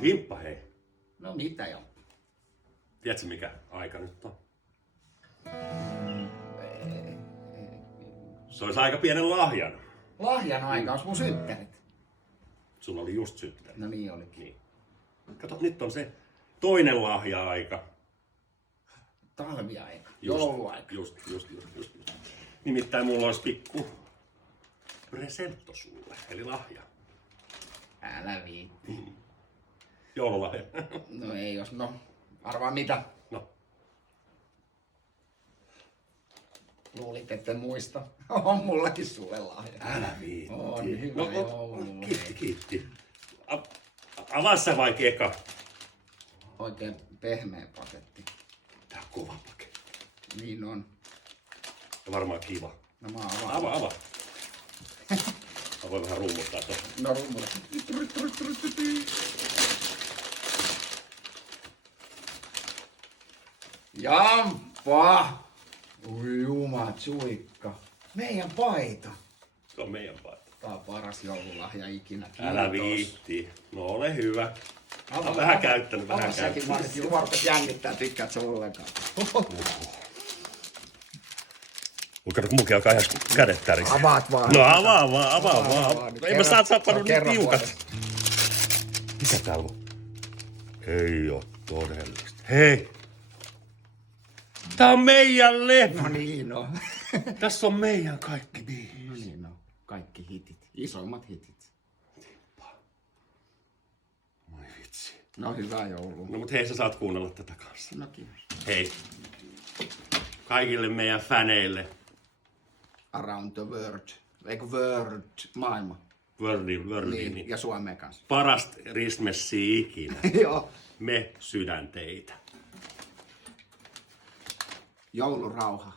Timppa, hei. No mitä jo? Tiedätkö mikä aika nyt on? Se olisi aika pienen lahjan. Lahjan aika, onko mun synttärit? Sulla oli just synttärit. No niin olikin. Niin. Kato, nyt on se toinen lahja-aika. Talviaika, jouluaika. Just. Nimittäin mulla olisi pikku presentto sulle, eli lahja. Älä viitti. Joululahja. No ei jos, no arvaa mitä. No. Luulit, ette muista. On mullakin sulle lahja. Älä viitti. On hyvä joulu. Kiitti. Avaa sä vai eka? Oikein pehmeä paketti. Tää on kova paketti. Niin on. Ja varmaan kiva. No mä avaan. Avaa. Mä voin vähän rummuttaa tuossa. No rummulla. Jampa! Ui jumat suikka. Meidän paita. Se on meidän paita. Tää on paras joululahja ikinä. Älä viitti. No ole hyvä. Mä vähän käyttänyt. Säkin Martti, kun varpas jännittää, tykkäät sä ollenkaan. Kato, kun munkin alkaa ihan kädet tärisee. Avaat vaan. No avaa vaan. Ei mä saat saappanut niin tiukat. Mitä täällä on? Ei oo todellista. Hei! Tää on meidän levy! No niin, no. Tässä on meidän kaikki biisit. No niin, no. Kaikki hitit. Isoimmat hitit. Moi vitsi. No hyvää joulua. No mut hei, sä saat kuunnella tätä kanssa. No kiitos. Hei. Kaikille meidän faneille. Around the world. Eikö world? Maailma. Worldiin. Niin, ja Suomeen kanssa. Parasta Christmasia ikinä. Joo. Me sydänteitä. Joulurauha.